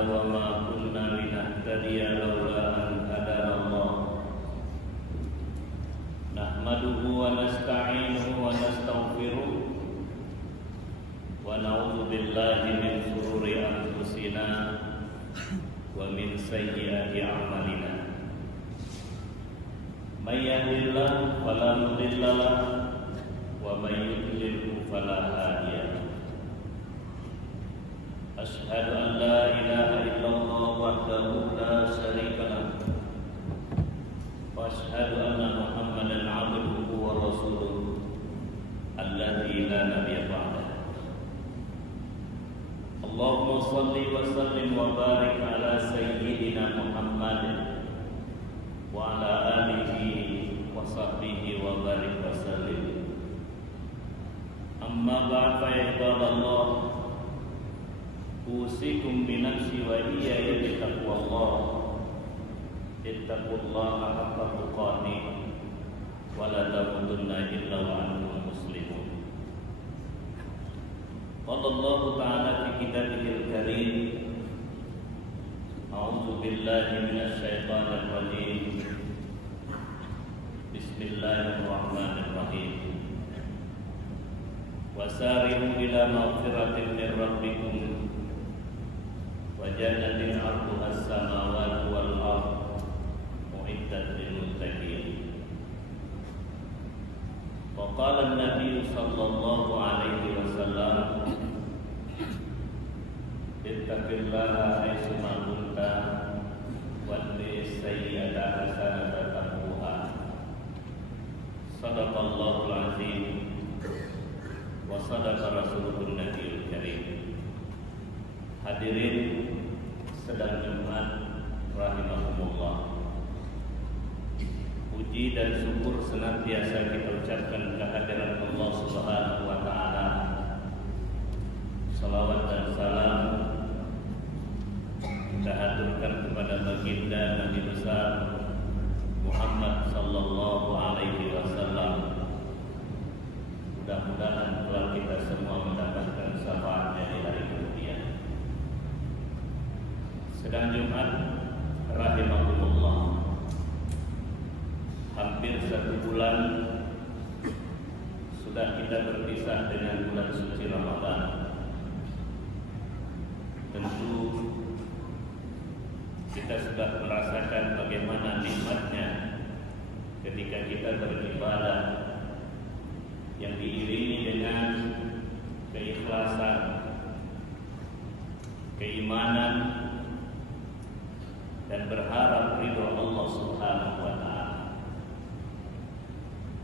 وما كنا لنهتدي لولا أن هدانا الله نحمده ونستعينه ونستغفره ونعوذ بالله من شرور أنفسنا ومن سيئات أعمالنا من يهده الله فلا مضل له ومن يضلل فلا هادي له أشهد أن لا إله إلا الله وحده لا شريك له وأشهد أن محمدا عبده ورسوله الذي لا نبي بعده اللهم صل وسلم وبارك على سيدنا محمد وعلى آله وصحبه وبارك وسلم أما بعد فيا عباد الله أوصيكم بنفسي وإياي بتقوى الله اتقوا الله حق تقاته ولا تموتن إلا وأنتم مسلمون قال الله تعالى في كتابه الكريم أعوذ بالله من الشيطان الرجيم بسم الله الرحمن الرحيم وسارعوا إلى مغفرة من ربكم وجنة عرضها السماوات والأرض أعدت للمتقين وقال النبي صلى الله عليه وسلم اتق الله حيثما كنت واتبع السيئة حسنة تمحوها صدق الله العظيم وصدق رسوله النبي الكريم. Hadirin sedang Jumat rahimahumullah. Puji dan syukur senantiasa kita ucapkan kehadiran Allah Subhanahu wa taala. Salawat dan salam kita haturkan kepada baginda Nabi besar Muhammad sallallahu alaihi wasallam. Mudah-mudahan telah kita semua mendapatkan syafaatnya di hari kemudian. Sedang Jumat rahimahumullah. Hampir 1 bulan sudah kita berpisah dengan bulan suci Ramadan. Tentu kita sudah merasakan bagaimana nikmatnya ketika kita beribadah yang diiringi dengan keikhlasan, keimanan, dan berharap ridho Allah Subhanahu wa taala.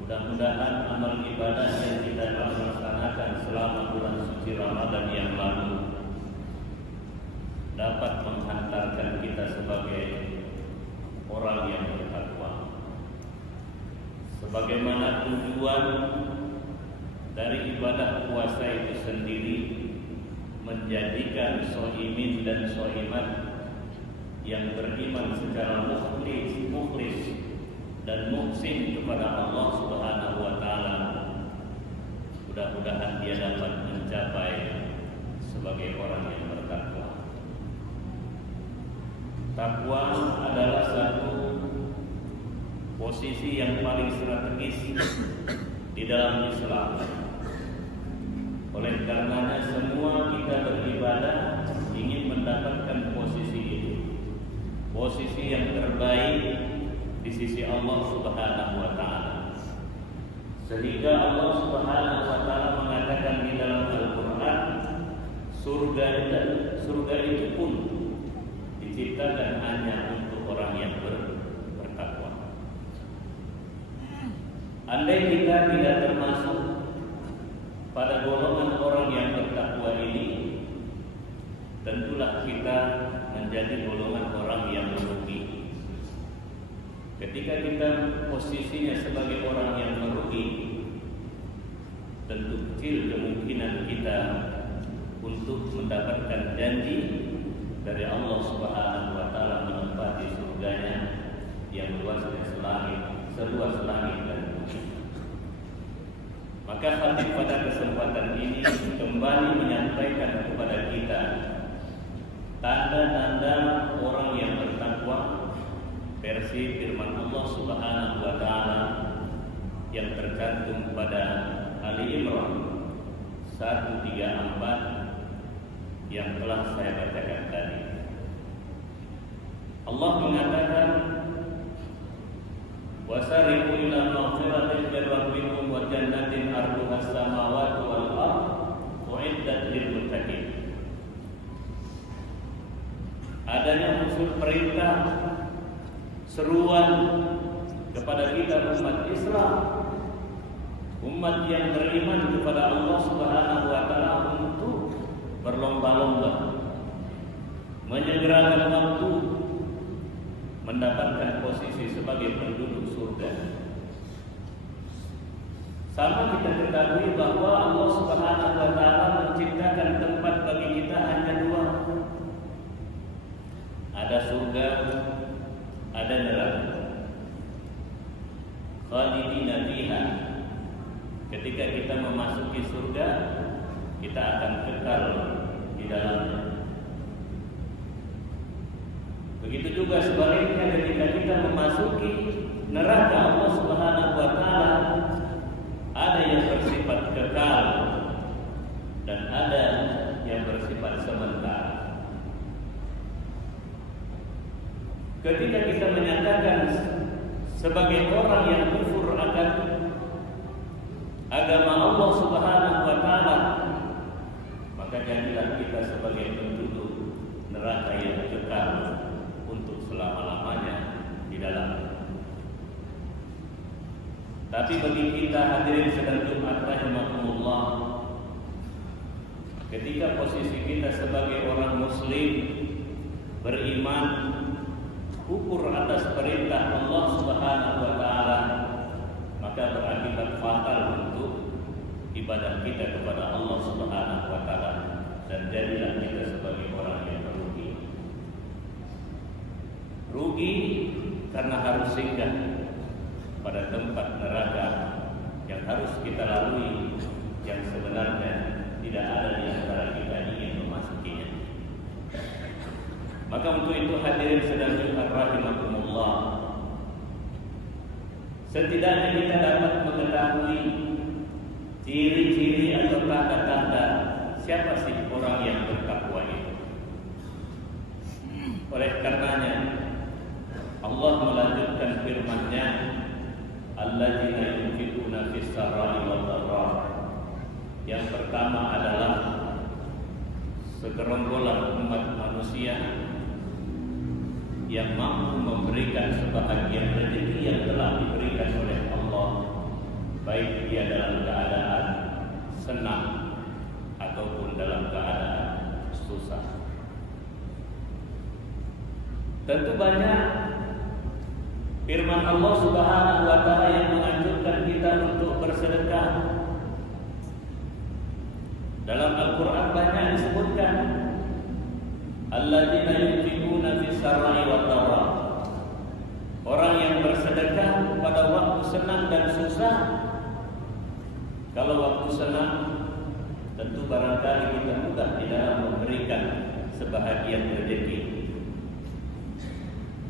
Mudah-mudahan amal ibadah yang kita laksanakan selama bulan suci Ramadan yang lalu dapat menghantarkan kita sebagai orang yang bertakwa. Sebagaimana tujuan dari ibadah puasa itu sendiri menjadikan sholimin dan sholimat yang beriman secara mukhlis dan muhsin kepada Allah Subhanahu wa taala. Mudah-mudahan dia dapat mencapai sebagai orang yang bertakwa. Takwa adalah satu posisi yang paling strategis di dalam Islam. Oleh karenanya semua kita beribadah ingin mendapatkan posisi itu, posisi yang terbaik di sisi Allah Subhanahu wa taala. Sehingga Allah Subhanahu wa taala mengatakan di dalam Al-Qur'an, surga itu pun diciptakan hanya untuk orang yang bertakwa. Andai kita tidak termasuk pada golongan orang yang bertakwa ini, tentulah kita menjadi golongan orang yang merugi. Ketika kita posisinya sebagai orang yang merugi, tentu kecil kemungkinan kita untuk mendapatkan janji dari Allah Subhanahu wa taala menempati surganya yang seluas langit dan bumi. Maka Khatib pada kesempatan ini kembali menyampaikan kepada kita tanda tanda-tanda orang yang bertakwa versi firman Allah Subhanahu wa taala yang tercantum pada Ali Imran 134 yang telah saya bacakan tadi. Allah mengatakan, wasari'u ila maghfiratin min rabbikum wa jannatin 'arduha as-samawati wal ardh u'iddat lil muttaqin. Adanya unsur perintah seruan kepada kita umat Islam, umat yang beriman kepada Allah Subhanahu wa taala untuk berlomba-lomba menyegerakan waktu mendapatkan posisi sebagai penduduk surga. Sama kita ketahui bahwa Allah Subhanahu wa taala menciptakan tempat bagi kita hanya dua. Ada surga, ada neraka. Khalidina fiha. Ketika kita memasuki surga, kita akan kekal di dalamnya. Begitu juga sebaliknya ketika kita memasuki neraka Allah Subhanahu wa taala, ada yang bersifat kekal dan ada yang bersifat sementara. Ketika kita menyatakan sebagai orang yang kufur akan agama Allah Subhanahu wa taala, maka jadilah kita sebagai penduduk neraka yang kekal untuk selama-lamanya di dalam. Tapi bagi kita hadirin sedang Jumat rahimakumullah, ketika posisi kita sebagai orang muslim beriman, ukur atas perintah Allah Subhanahu wa taala, maka berakibat fatal untuk ibadah kita kepada Allah Subhanahu wa taala, dan jadilah kita sebagai orang yang rugi karena harus singgah pada tempat neraka yang harus kita lalui, yang sebenarnya tidak ada di antara kita ingin memasukinya. Maka untuk itu hadirin sedang rahimakumullah, setidaknya kita dapat mengetahui ciri-ciri atau tanda-tanda siapa sih orang yang bertakwa itu. Oleh karenanya Allah melanjutkan firman-Nya, alladzina yunfiquna fis sarai wad dharra. Yang pertama adalah segerombolan umat manusia yang mampu memberikan sebahagian rezeki yang telah diberikan oleh Allah, baik dia dalam keadaan senang ataupun dalam keadaan susah. Tentu banyak firman Allah Subhanahu wa taala yang menganjurkan kita untuk bersedekah. Dalam Al-Qur'an banyak disebutkan alladzina yunfiquna fis sarai wad dharra. Orang yang bersedekah pada waktu senang dan susah. Kalau waktu senang, tentu barangkali kita mudah di dalam memberikan sebahagian rezeki.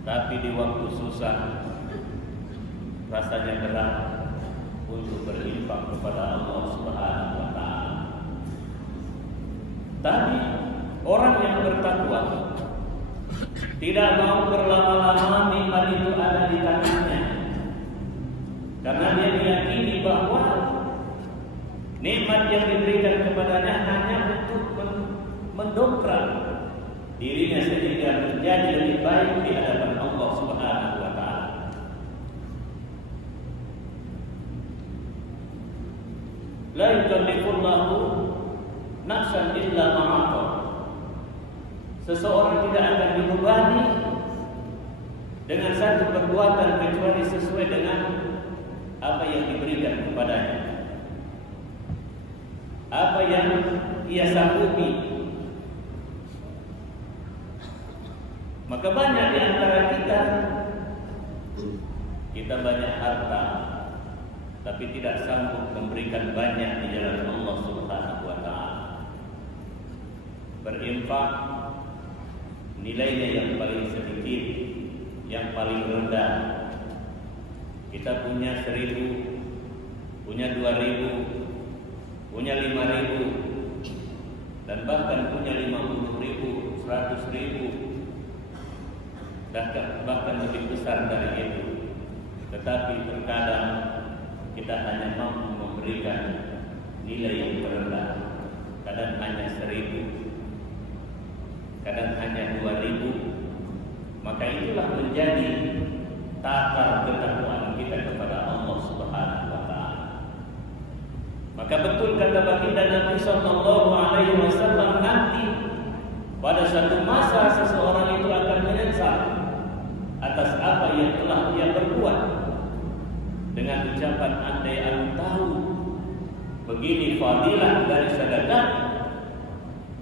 Tapi di waktu susah rasanya berat untuk berinfak kepada Allah Subhanahu wa taala. Tapi orang yang bertakwa tidak mau berlama-lama nikmat itu ada di tangannya, karena dia meyakini bahwa nikmat yang diberikan kepadanya hanya untuk mendongkrak dirinya sehingga menjadi lebih baik di hadapan Allah Subhanahu wa taala. La yukallifullahu nafsan illa ma'ata. Seseorang tidak akan dibebani dengan satu perbuatan kecuali sesuai dengan apa yang diberikan kepadanya, apa yang ia sanggupi. Maka banyak di antara kita banyak harta, tapi tidak sanggup memberikan banyak di jalan Allah Subhanahu wa taala. Berinfak nilainya yang paling sedikit, yang paling rendah. Kita punya 1.000, punya 2.000, punya 5.000, dan bahkan punya 50.000, 100.000, bahkan lebih besar dari itu. Tetapi terkadang kita hanya mampu memberikan nilai yang terendah. Kadang hanya 1.000, kadang hanya 2.000. Maka itulah menjadi takar ketakwaan kita kepada Allah Subhanahu wa taala. Maka betul kata baginda Nabi sallallahu alaihi wasallam, nanti pada satu masa seseorang itu akan menyesal atas apa yang telah dia perbuat. Dengan ucapan, andai aku tahu begini fadilah dari sedekah,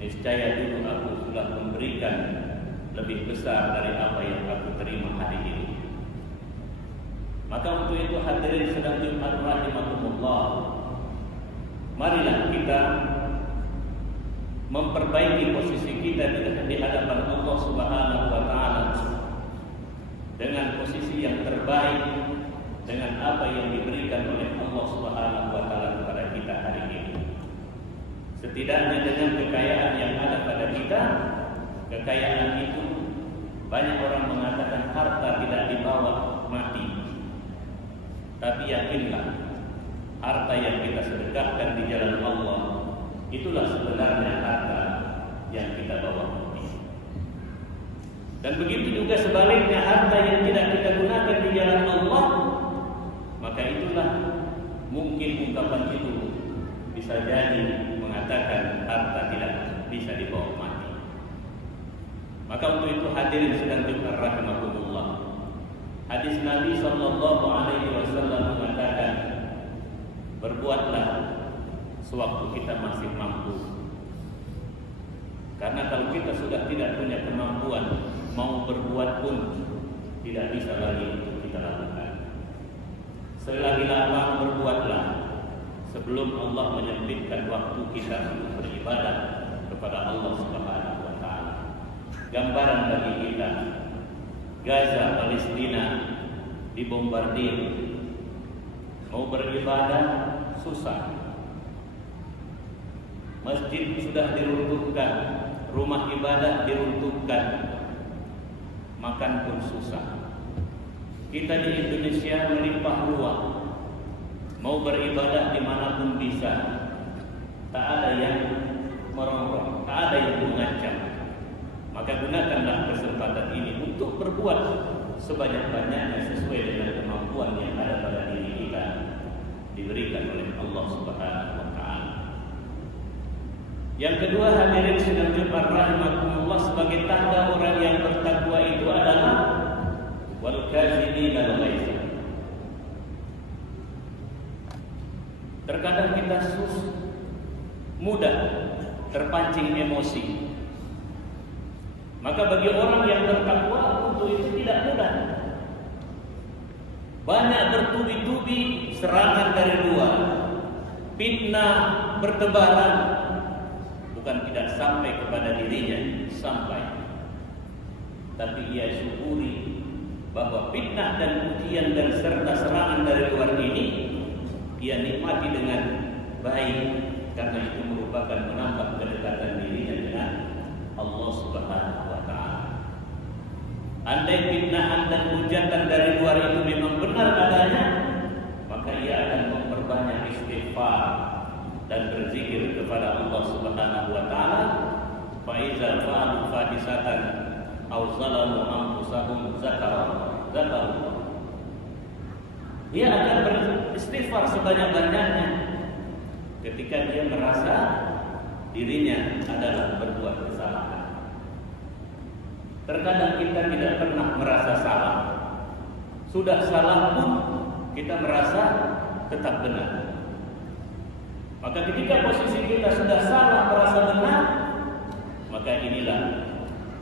niscaya dulu aku sudah memberikan lebih besar dari apa yang aku terima hari ini. Maka untuk itu hadirin sedang Jumat rahimakumullah, marilah kita memperbaiki posisi kita di hadapan Allah Subhanahu wa taala dengan posisi yang terbaik, dengan apa yang diberikan oleh Allah Subhanahu wa taala kepada kita hari ini. Setidaknya dengan kekayaan yang ada pada kita, kekayaan itu banyak orang mengatakan harta tidak dibawa mati. Tapi yakinlah, harta yang kita sedekahkan di jalan Allah, itulah sebenarnya harta yang kita bawa mati. Dan begitu juga sebaliknya, harta yang tidak kita gunakan di jalan Allah, maka itulah mungkin ungkapan itu bisa jadi mengatakan harta tidak bisa dibawa mati. Maka untuk itu hadirin sedang Jumat rahimakumullah, hadis Nabi sallallahu alaihi wasallam mengatakan, berbuatlah sewaktu kita masih mampu. Karena kalau kita sudah tidak punya kemampuan, mau berbuat pun tidak bisa lagi untuk kita lakukan. Selagi lapang berbuatlah sebelum Allah menyempitkan waktu kita untuk beribadah kepada Allah Subhanahu wa taala. Gambaran bagi kita, Gaza, Palestina dibombardir. Mau beribadah susah. Masjid sudah diruntuhkan, rumah ibadah diruntuhkan, makan pun susah. Kita di Indonesia melimpah ruah, mau beribadah dimanapun bisa, tak ada yang merongrong, tak ada yang mengancam. Maka gunakanlah kesempatan ini untuk berbuat sebanyak-banyaknya sesuai dengan kemampuan yang ada pada diri kita, diberikan oleh Allah Subhanahu wa taala. Yang kedua, hadirin sedang Jumat rahimakumullah, sebagai tanda orang yang bertakwa itu adalah wal kazimina al-ghaiz. Terkadang kita mudah terpancing emosi. Maka bagi orang yang bertakwa untuk itu tidak mudah. Banyak bertubi-tubi serangan dari luar, fitnah bertebaran, bukan tidak sampai kepada dirinya, sampai. Tapi ia syukuri bahwa fitnah dan ujian dan serta serangan dari luar ini ia nikmati dengan baik, karena itu merupakan menambah kedekatan dirinya dengan Allah Subhanahu wa taala. Andai fitnah dan hujatan dari luar itu memang benar adanya, maka ia akan memperbanyak istighfar dan berzikir kepada Allah Subhanahu wa taala. Fa iza fa'alu fahisatan aw zalamu anfusahum zakaru. Dia akan beristighfar sebanyak-banyaknya ketika dia merasa dirinya adalah berbuat kesalahan. Terkadang kita tidak pernah merasa salah. Sudah salah pun kita merasa tetap benar. Maka ketika posisi kita sudah salah merasa benar, maka inilah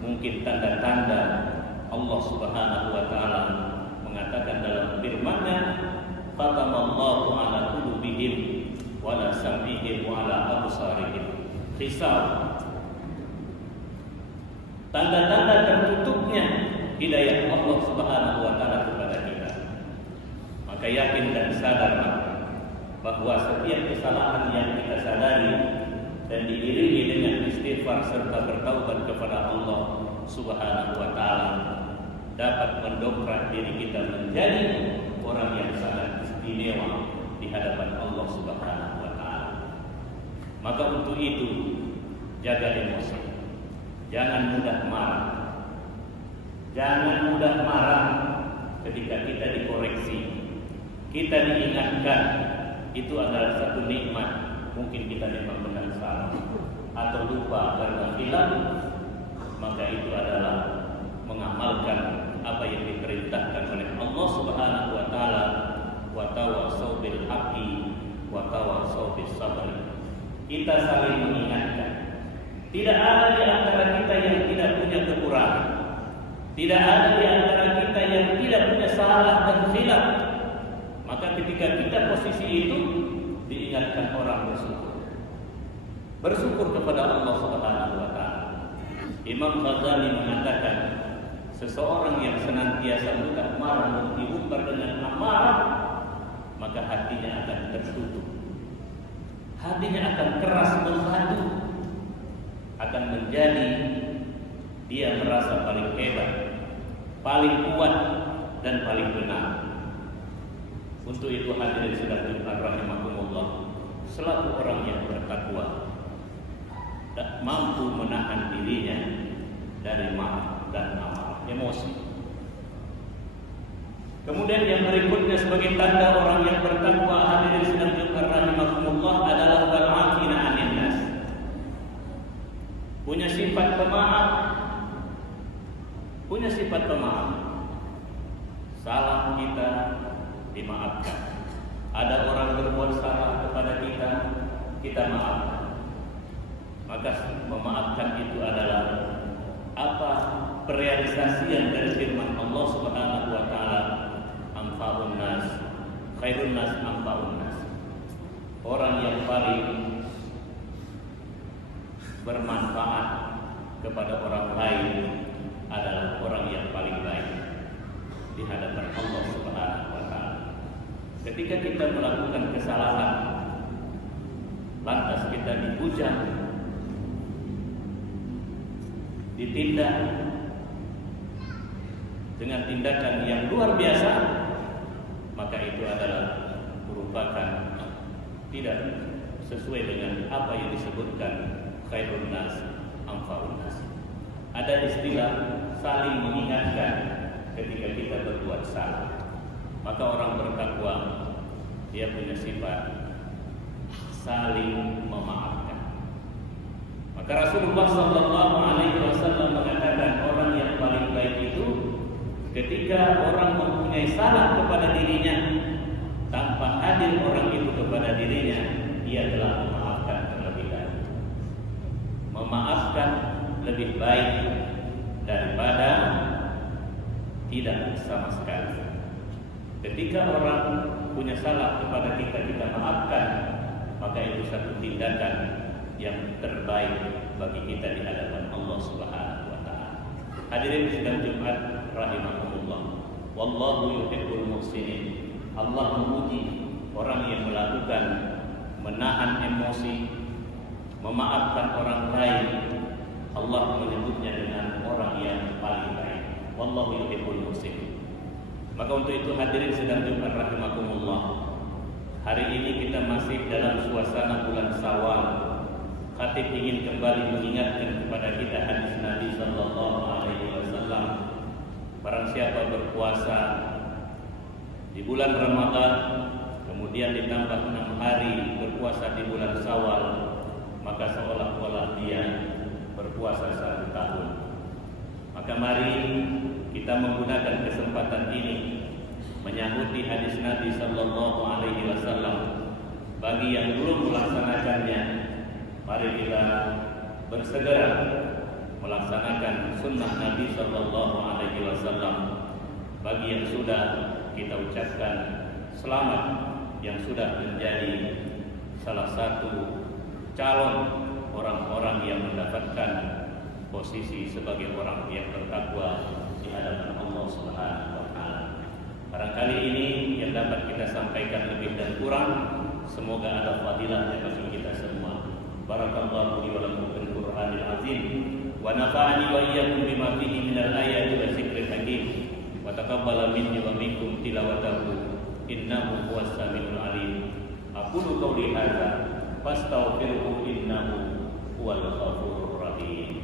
mungkin tanda-tanda Allah Subhanahu wa taala mengatakan dalam firman-Nya, "Khatamallahu 'ala qulubihim wa la sam'ihim wa 'ala absarihim." Hisab. Tanda-tanda hidayah Allah Subhanahu wa taala kepada kita. Maka yakin dan sadarlah bahwa setiap kesalahan yang kita sadari dan diiringi dengan istighfar serta bertaubat kepada Allah Subhanahu wa taala dapat mendongkrak diri kita menjadi orang yang sangat istimewa di hadapan Allah Subhanahu wa taala. Maka untuk itu jaga emosi. Jangan mudah marah. Jangan mudah marah ketika kita dikoreksi. Kita diingatkan, itu adalah satu nikmat. Mungkin kita memang benar salah atau lupa karena hilang, maka itu adalah mengamalkan apa yang diperintahkan oleh Allah Subhanahu wa taala, wa tawassaw bil haqqi wa tawassaw bis sabr. Kita saling mengingatkan. Tidak ada di antara kita yang tidak punya kekurangan. Tidak ada di antara kita yang tidak punya salah dan khilaf. Maka ketika kita posisi itu diingatkan orang bersyukur. Bersyukur kepada Allah Subhanahu wa taala. Imam Ghazali mengatakan, seseorang yang senantiasa mudah marah diumbar dengan amarah, maka hatinya akan tertutup. Hatinya akan keras berbatu, akan menjadi dia merasa paling hebat, paling kuat dan paling benar. Untuk itu hadirin sekalian rahimakumullah, selalu orang yang bertakwa tak mampu menahan dirinya dari marah dan amarah, emosi. Kemudian yang berikutnya sebagai tanda orang yang bertakwa, hadirin sekalian rahimakumullah, adalah wal-'afina 'anil nas. Punya sifat pemaaf. Punya sifat pemaaf. Salah kita dimaafkan. Ada orang berbuat salah kepada kita, kita maafkan. Maka memaafkan itu adalah apa? Perealisasian dari firman Allah Subhanahu wa taala, anfa'un nas, khairun nas anfa'un nas. Orang yang paling bermanfaat kepada orang lain adalah orang yang paling baik di hadapan Allah Subhanahu wa taala. Ketika kita melakukan kesalahan, lantas kita dihujat, ditindak dengan tindakan yang luar biasa, maka itu adalah merupakan tidak sesuai dengan apa yang disebutkan khairun nas anfa'un nas. Ada istilah saling mengingatkan ketika kita berbuat salah. Maka orang bertakwa dia punya sifat saling memaafkan. Maka Rasulullah sallallahu alaihi wasallam mengatakan orang yang paling baik itu ketika orang mempunyai salah kepada dirinya, tanpa hadir orang itu kepada dirinya, dia telah memaafkan terlebih dahulu. Memaafkan lebih baik daripada tidak sama sekali. Ketika orang punya salah kepada kita, kita maafkan, maka itu satu tindakan yang terbaik bagi kita di hadapan Allah Subhanahu wa taala. Hadirin sidang Jumat rahimakumullah. Wallahu yuhibbul muhsinin. Allah memuji orang yang melakukan menahan emosi, memaafkan orang lain. Allah menyebutnya dengan orang yang paling baik. Wallahu yuhibbul muhsinin. Maka untuk itu hadirin sedang Jumat rahimakumullah, hari ini kita masih dalam suasana bulan Syawal. Khatib ingin kembali mengingatkan kepada kita hadis Nabi sallallahu alaihi wasallam. Barang siapa berpuasa di bulan Ramadan, kemudian ditambah 6 hari berpuasa di bulan Syawal, maka seolah-olah dia berpuasa 1 tahun. Maka mari kita menggunakan kesempatan ini menyambuti hadis Nabi sallallahu alaihi wasallam. Bagi yang belum melaksanakannya, mari kita bersegera melaksanakan sunnah Nabi sallallahu alaihi wasallam. Bagi yang sudah, kita ucapkan selamat yang sudah menjadi salah satu calon orang-orang yang mendapatkan posisi sebagai orang yang bertakwa di hadapan Allah Subhanahu wa taala. Barangkali ini yang dapat kita sampaikan lebih dan kurang, semoga ada fadilahnya bagi kita semua. Barakallahu li wa lakum bil Qur'anil azim wa nafa'ani wa iyyakum bima fihi minal ayati wa dzikril hakim wa taqabbala minni wa minkum tilawatahu innahu huwas samiul alim. Aqulu qawli hadza fastaghfiruhu innahu huwal ghafurur rahim.